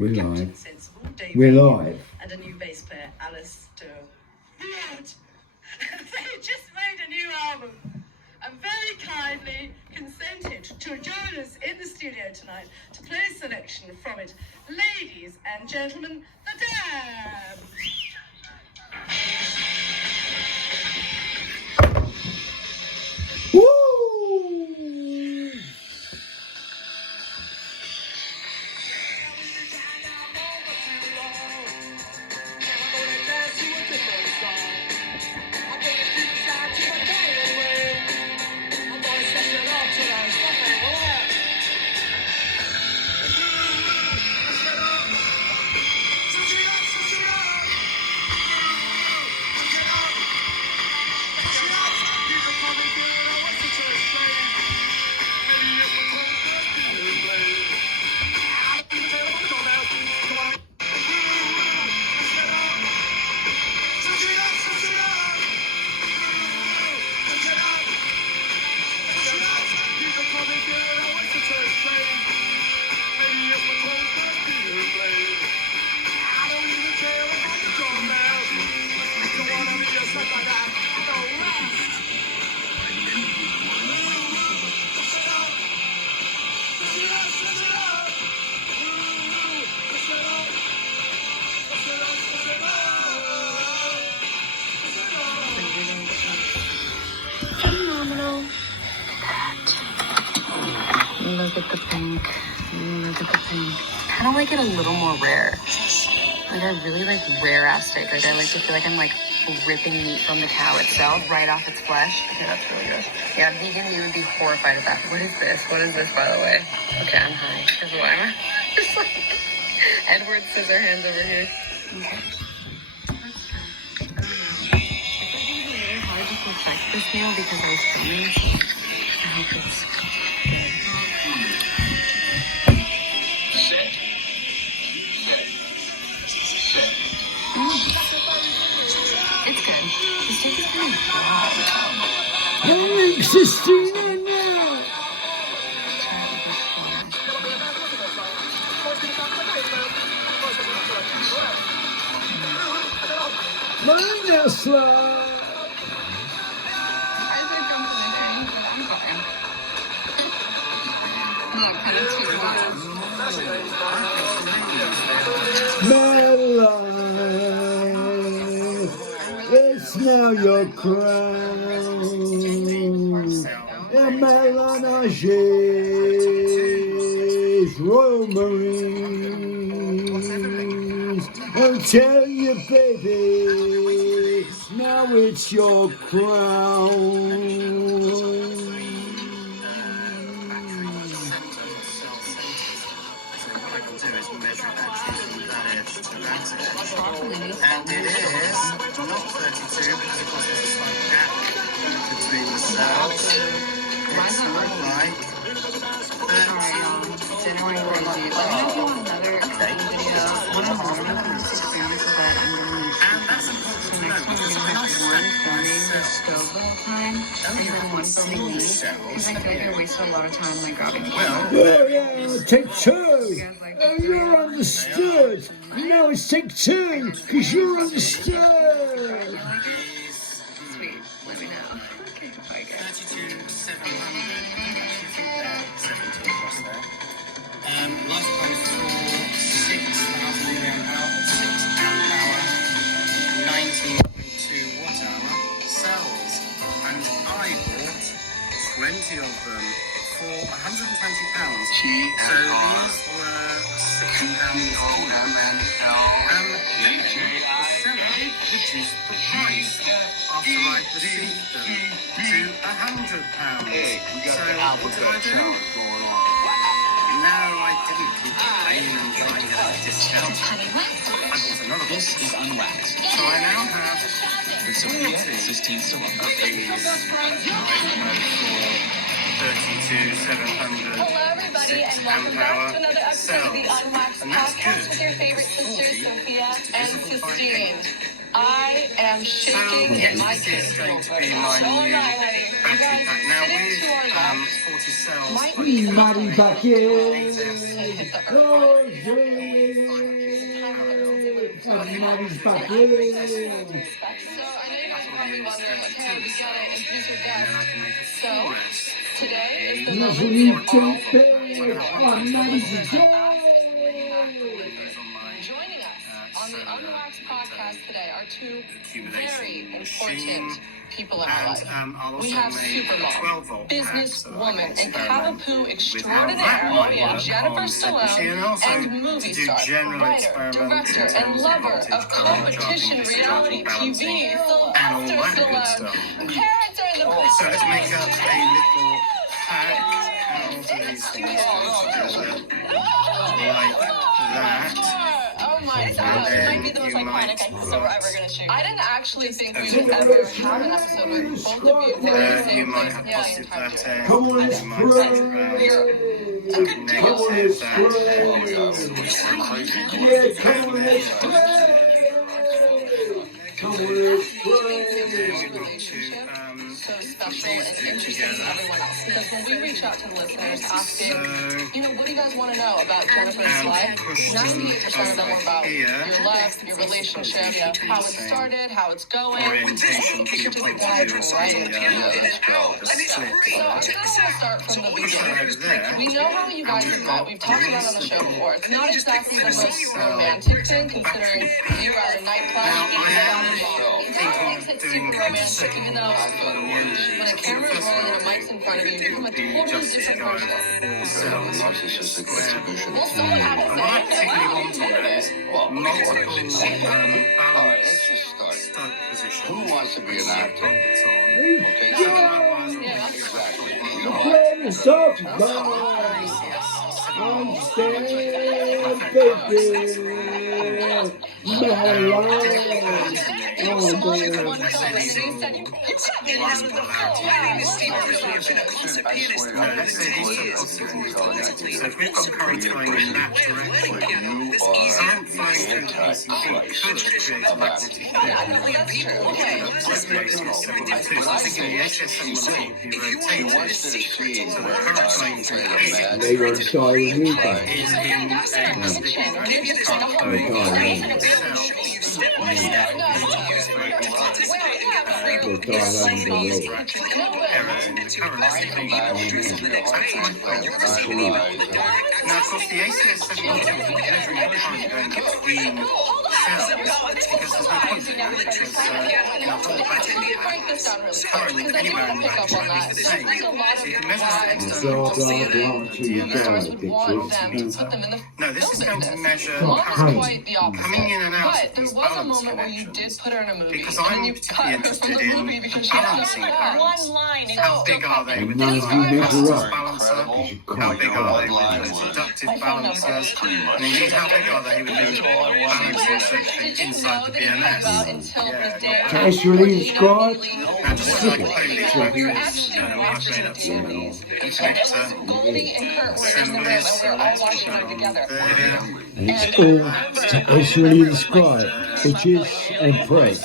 We're Captain live. Sensible, Dave We're Regan, live. and a new bass player, Alice Stowe. They just made a new album and very kindly consented to join us in the studio tonight to play a selection from it. Ladies and gentlemen, The Dam! Woo! Phenomenal. Look at the pink. Look at the pink. Kind of like it a little more rare. Like I really like rare ass steak. Like I like to feel like I'm like ripping meat from the cow itself right off its flesh. Okay, that's really good. Yeah, vegan, you would be horrified at that. What is this? What is this, by the way? Okay, I'm high. Here's what I'm just like Edward Scissorhands over here. Okay. Hard to perfect this meal because I was filming, so I hope it's good. It's good. The steak is good. Hey, Sistine now! Vanessa! My life, it's now your crown. And Messesge, Royal Marines. I'll tell you, baby, now it's your crown. And it is not 32 because of course there's a slight gap between the cells. It's more like 30. Yeah, take two. You're understood. No, it's take two, because you're understood. Sweet. Let me know. Okay, bye guys. 32,700. 70 across there. Life goes for 6,000 milliamp hour, 6 amp hour, 19.2 watt hour cells. And I bought 20 of them for £120. So these were £6 old and the seller reduced the price after I received them to £100. So what did I do? No, I didn't complain and try and get a discount. I bought another one. This is unwaxed. So I now have With some real Sistine syrup. of these. I for 32,700 everybody, and welcome back to another episode of the Unwaxed Podcast with your favorite sisters, Sophia and Sistine. I am shaking in my This skin. is going to be my So am new I, honey. You battery guys, pack. Now get into our with lab. 40 cells, Might be Maddie back to in. hit the earth. Oh, Maddie's back in. So I know you guys are probably wondering, okay, we get it, introduce your and then I guest. can make a So, forest. today is the Usually moment for all don't pay. Oh, Maddie's Goes back. on my joining us on the Unwaxed Podcast today are two accumulation very machine. important people in our And life. I'll also We have make a Supermom, 12-volt businesswoman, and experiment Cavapoo with how extraordinaire, that might work Jennifer on said machine, and also Stallone, and movie to do star, general writer, experiments director, in and terms lover voltage, of current, competition charging, reality discharging, TV, and all Sylvester that good Stallone. stuff. Parents are in the building. So let's make up a little pack. How do these things go together? Like that. Oh my And god, it might then be the most you might iconic episode we're put ever gonna shoot. I didn't actually think we Okay. would ever have an episode with both of you there at the You same might place. have Yeah, positive the entire that time. end. Come on, You let's might have pray. negative Come on, let's that pray. end. Yeah, come on, let's pray. Come on, let's pray. Relationship so special and interesting to everyone else, because when we reach out to the listeners asking, what do you guys want to know about Jennifer's life, 98% of them were about your life, your relationship, how it started, how it's going. Orientation to your point of view So I kind of want to start from the beginning. We know how you guys have met. We've talked about it on the show before. It's not exactly the most romantic thing, considering you are a nightclub. It's super romantic, even though when a camera's rolling and a mic's in front of you, you become a totally different person. Well, someone had to What I say particularly want it. on is multiple balance stud positions. Who wants to be an actor? Okay, Yeah. When it's up, I'm staying, baby. My life. Oh, baby. Let's say these two possible. So if we've got current flowing in that direction, current flowing through the PCB could create a magnetic field. That's the ACS-72. So the ACS-71 will be rotated. So the current flowing through the PCB They were sorry with me. is in a magnetic current flowing through the cell. Errors in the current being that's my fault. Now, of course, the ACS-72 will be measuring the current going between cells because there's no point in it because the whole battery pack is current anywhere in the battery is the same. So you can measure that external No, this is going to measure current coming in and out of these balance connections because I'm particularly interested in the balancing currents. How big are they with these capacitive balancer? How big are they with those inductive balancers? And indeed, how big are they with the balancing section inside the BMS? Yeah. Casually subscribe. And just like Polish, where we I've made up some little connector assemblies, so let's put that on there. And it's all casually subscribe, bitches and pray.